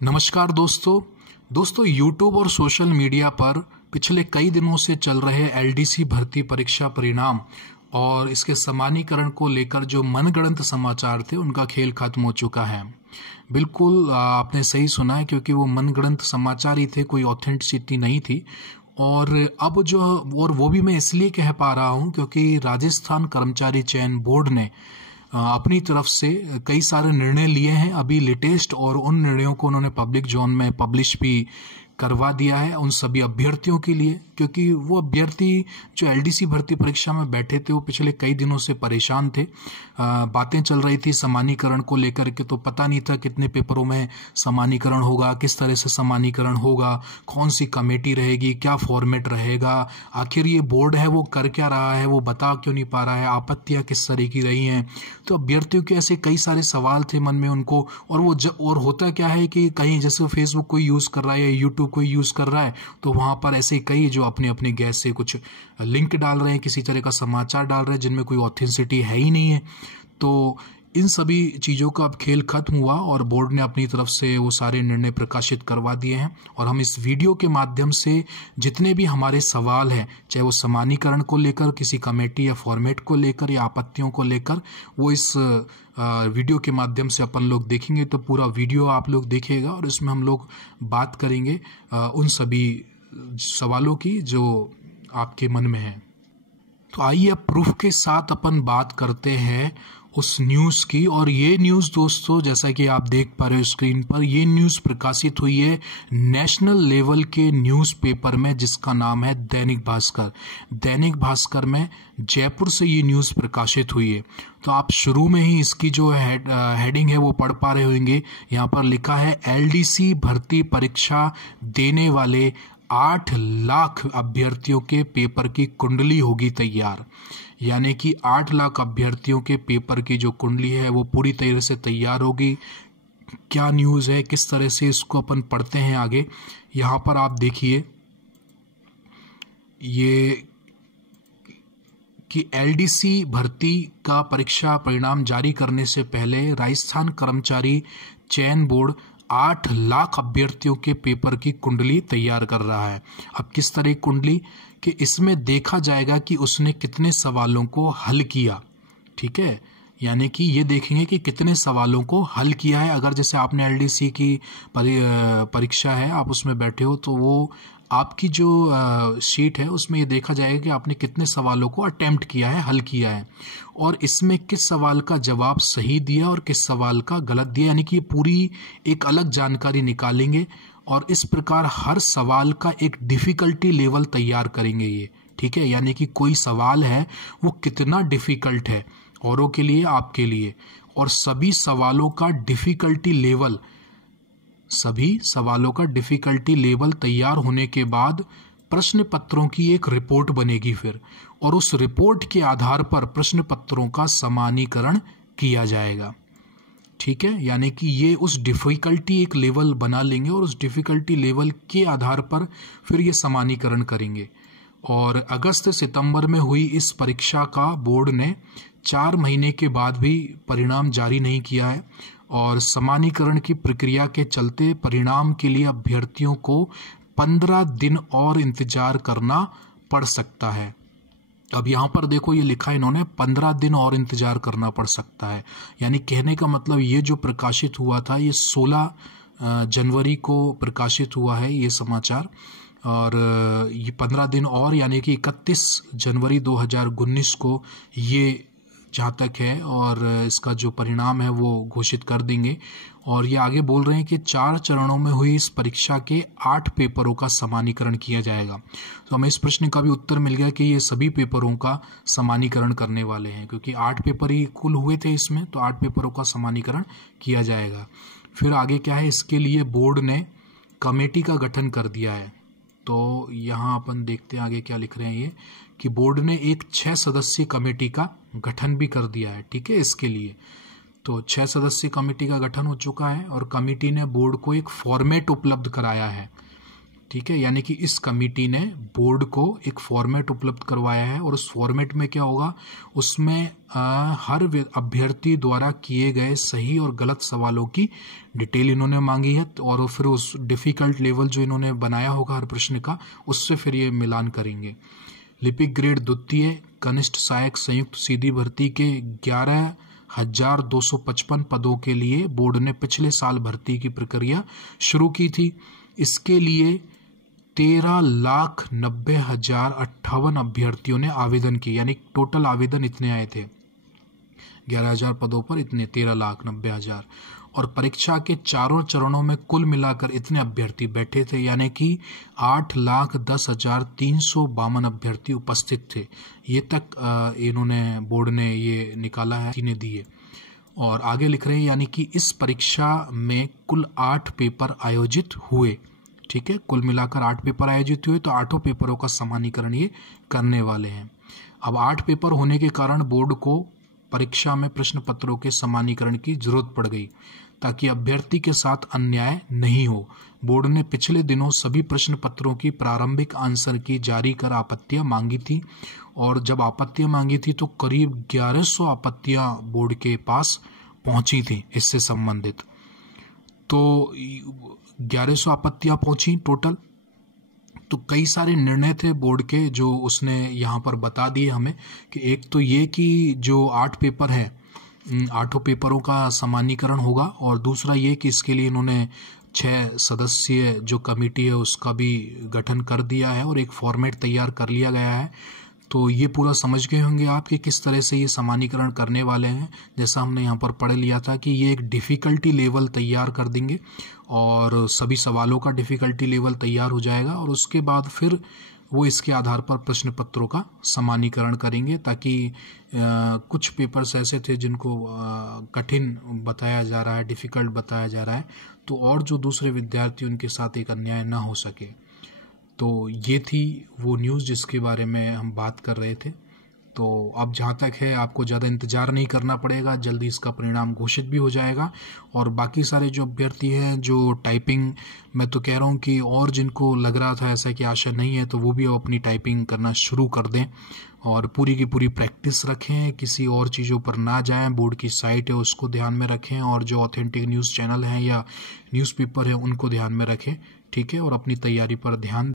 नमस्कार दोस्तों यूट्यूब और सोशल मीडिया पर पिछले कई दिनों से चल रहे एलडीसी भर्ती परीक्षा परिणाम और इसके समानीकरण को लेकर जो मनगढ़ंत समाचार थे उनका खेल खत्म हो चुका है। बिल्कुल आपने सही सुना है, क्योंकि वो मनगढ़ंत समाचार ही थे, कोई ऑथेंटिसिटी नहीं थी। और अब वो भी मैं इसलिए कह पा रहा हूँ क्योंकि राजस्थान कर्मचारी चयन बोर्ड ने अपनी तरफ से कई सारे निर्णय लिए हैं अभी लेटेस्ट, और उन निर्णयों को उन्होंने पब्लिक जोन में पब्लिश भी करवा दिया है उन सभी अभ्यर्थियों के लिए। क्योंकि वो अभ्यर्थी जो एलडीसी भर्ती परीक्षा में बैठे थे वो पिछले कई दिनों से परेशान थे। बातें चल रही थी समानीकरण को लेकर के, तो पता नहीं था कितने पेपरों में समानीकरण होगा, किस तरह से समानीकरण होगा, कौन सी कमेटी रहेगी, क्या फॉर्मेट रहेगा, आखिर ये बोर्ड है वो कर क्या रहा है, वो बता क्यों नहीं पा रहा है, आपत्तियां किस तरह की रही हैं। तो अभ्यर्थियों के ऐसे कई सारे सवाल थे मन में उनको। और होता क्या है कि कहीं जैसे फेसबुक कोई यूज़ कर रहा है या यूट्यूब कोई यूज़ कर रहा है, तो वहाँ पर ऐसे कई जो अपने अपने गैस से कुछ लिंक डाल रहे हैं, किसी तरह का समाचार डाल रहे हैं जिनमें कोई ऑथेंटिसिटी है ही नहीं है। तो इन सभी चीज़ों का अब खेल खत्म हुआ और बोर्ड ने अपनी तरफ से वो सारे निर्णय प्रकाशित करवा दिए हैं। और हम इस वीडियो के माध्यम से जितने भी हमारे सवाल हैं, चाहे वो समानीकरण को लेकर, किसी कमेटी या फॉर्मेट को लेकर या आपत्तियों को लेकर, वो इस वीडियो के माध्यम से अपन लोग देखेंगे। तो पूरा वीडियो आप लोग देखिएगा और इसमें हम लोग बात करेंगे उन सभी सवालों की जो आपके मन में है। तो आइए अब प्रूफ के साथ अपन बात करते हैं उस न्यूज़ की। और ये न्यूज़ दोस्तों, जैसा कि आप देख पा रहे हो स्क्रीन पर, ये न्यूज़ प्रकाशित हुई है नेशनल लेवल के न्यूज़पेपर में जिसका नाम है दैनिक भास्कर। दैनिक भास्कर में जयपुर से ये न्यूज़ प्रकाशित हुई है। तो आप शुरू में ही इसकी जो हेडिंग है वो पढ़ पा रहे होंगे। यहाँ पर लिखा है एलडीसी भर्ती परीक्षा देने वाले 8 लाख अभ्यर्थियों के पेपर की कुंडली होगी तैयार। यानी कि 8 लाख अभ्यर्थियों के पेपर की जो कुंडली है वो पूरी तरह से तैयार होगी। क्या न्यूज़ है, किस तरह से इसको अपन पढ़ते हैं आगे। यहाँ पर आप देखिए ये कि एलडीसी भर्ती का परीक्षा परिणाम जारी करने से पहले राजस्थान कर्मचारी चयन बोर्ड 8 लाख अभ्यर्थियों के पेपर की कुंडली तैयार कर रहा है। अब किस तरह की कुंडली, कि इसमें देखा जाएगा कि उसने कितने सवालों को हल किया। ठीक है, यानी कि ये देखेंगे कि कितने सवालों को हल किया है। अगर जैसे आपने एलडीसी की परीक्षा है, आप उसमें बैठे हो, तो वो आपकी जो शीट है उसमें ये देखा जाएगा कि आपने कितने सवालों को अटेम्प्ट किया है, हल किया है, और इसमें किस सवाल का जवाब सही दिया और किस सवाल का गलत दिया। यानी कि ये पूरी एक अलग जानकारी निकालेंगे और इस प्रकार हर सवाल का एक डिफ़िकल्टी लेवल तैयार करेंगे ये। ठीक है, यानी कि कोई सवाल है वो कितना डिफ़िकल्ट है औरों के लिए, आपके लिए, और सभी सवालों का डिफ़िकल्टी लेवल तैयार होने के बाद प्रश्न पत्रों की एक रिपोर्ट बनेगी फिर, और उस रिपोर्ट के आधार पर प्रश्न पत्रों का समानीकरण किया जाएगा। ठीक है, यानी कि ये उस डिफ़िकल्टी एक लेवल बना लेंगे और उस डिफ़िकल्टी लेवल के आधार पर फिर ये समानीकरण करेंगे। और अगस्त सितंबर में हुई इस परीक्षा का बोर्ड ने 4 महीने के बाद भी परिणाम जारी नहीं किया है, और समानीकरण की प्रक्रिया के चलते परिणाम के लिए अभ्यर्थियों को 15 दिन और इंतजार करना पड़ सकता है। अब यहाँ पर देखो ये लिखा है इन्होंने 15 दिन और इंतजार करना पड़ सकता है। यानी कहने का मतलब ये जो प्रकाशित हुआ था ये 16 जनवरी को प्रकाशित हुआ है ये समाचार, और ये 15 दिन और, यानी कि 31 जनवरी 2019 को ये जहाँ तक है, और इसका जो परिणाम है वो घोषित कर देंगे। और ये आगे बोल रहे हैं कि 4 चरणों में हुई इस परीक्षा के 8 पेपरों का समानीकरण किया जाएगा। तो हमें इस प्रश्न का भी उत्तर मिल गया कि ये सभी पेपरों का समानीकरण करने वाले हैं, क्योंकि 8 पेपर ही कुल हुए थे इसमें, तो 8 पेपरों का समानीकरण किया जाएगा। फिर आगे क्या है, इसके लिए बोर्ड ने कमेटी का गठन कर दिया है। तो यहाँ अपन देखते हैं आगे क्या लिख रहे हैं ये, कि बोर्ड ने एक 6 सदस्यीय कमेटी का गठन भी कर दिया है। ठीक है, इसके लिए तो 6 सदस्यीय कमेटी का गठन हो चुका है, और कमेटी ने बोर्ड को एक फॉर्मेट उपलब्ध कराया है। ठीक है, यानी कि इस कमेटी ने बोर्ड को एक फॉर्मेट उपलब्ध करवाया है और उस फॉर्मेट में क्या होगा, उसमें हर अभ्यर्थी द्वारा किए गए सही और गलत सवालों की डिटेल इन्होंने मांगी है और फिर उस डिफिकल्ट लेवल जो इन्होंने बनाया होगा हर प्रश्न का, उससे फिर ये मिलान करेंगे। लिपिक ग्रेड द्वितीय कनिष्ठ सहायक संयुक्त सीधी भर्ती के 11,255 पदों के लिए बोर्ड ने पिछले साल भर्ती की प्रक्रिया शुरू की थी। इसके लिए 13,90,58 अभ्यर्थियों ने आवेदन किए, यानी टोटल आवेदन इतने आए थे 11,000 पदों पर, इतने 13,90,000। और परीक्षा के चारों चरणों में कुल मिलाकर इतने अभ्यर्थी बैठे थे, यानी कि 8,10,352 अभ्यर्थी उपस्थित थे। ये तक इन्होंने बोर्ड ने ये निकाला है, ने दिए। और आगे लिख रहे हैं, यानी कि इस परीक्षा में कुल 8 पेपर आयोजित हुए। ठीक है, कुल मिलाकर 8 पेपर आयोजित हुए, तो 8 पेपरों का समानीकरण ये करने वाले हैं। अब 8 पेपर होने के कारण बोर्ड को परीक्षा में प्रश्न पत्रों के समानीकरण की जरूरत पड़ गई ताकि अभ्यर्थी के साथ अन्याय नहीं हो। बोर्ड ने पिछले दिनों सभी प्रश्न पत्रों की प्रारंभिक आंसर की जारी कर आपत्तियां मांगी थी और जब आपत्तियां मांगी थी तो करीब 1100 आपत्तियां बोर्ड के पास पहुंची थी इससे संबंधित। तो 1100 आपत्तियां पहुंची टोटल। तो कई सारे निर्णय थे बोर्ड के जो उसने यहाँ पर बता दिए हमें कि एक तो ये कि जो 8 पेपर है, 8 पेपरों का समानीकरण होगा और दूसरा ये कि इसके लिए इन्होंने 6 सदस्यीय जो कमेटी है उसका भी गठन कर दिया है और एक फॉर्मेट तैयार कर लिया गया है। तो ये पूरा समझ गए होंगे आप कि किस तरह से ये समानीकरण करने वाले हैं। जैसा हमने यहाँ पर पढ़ लिया था कि ये एक डिफ़िकल्टी लेवल तैयार कर देंगे और सभी सवालों का डिफ़िकल्टी लेवल तैयार हो जाएगा और उसके बाद फिर वो इसके आधार पर प्रश्न पत्रों का समानीकरण करेंगे ताकि कुछ पेपर्स ऐसे थे जिनको कठिन बताया जा रहा है, डिफ़िकल्ट बताया जा रहा है, तो और जो दूसरे विद्यार्थी उनके साथ एक अन्याय ना हो सके। तो ये थी वो न्यूज़ जिसके बारे में हम बात कर रहे थे। तो अब जहाँ तक है आपको ज़्यादा इंतज़ार नहीं करना पड़ेगा, जल्दी इसका परिणाम घोषित भी हो जाएगा। और बाकी सारे जो अभ्यर्थी हैं जो टाइपिंग, मैं तो कह रहा हूँ कि और जिनको लग रहा था ऐसा कि आशा नहीं है तो वो भी अब अपनी टाइपिंग करना शुरू कर दें और पूरी की पूरी प्रैक्टिस रखें, किसी और चीज़ों पर ना जाएं, बोर्ड की साइट है उसको ध्यान में रखें और जो ऑथेंटिक न्यूज़ चैनल हैं या न्यूज़पेपर है उनको ध्यान में रखें। ठीक है, और अपनी तैयारी पर ध्यान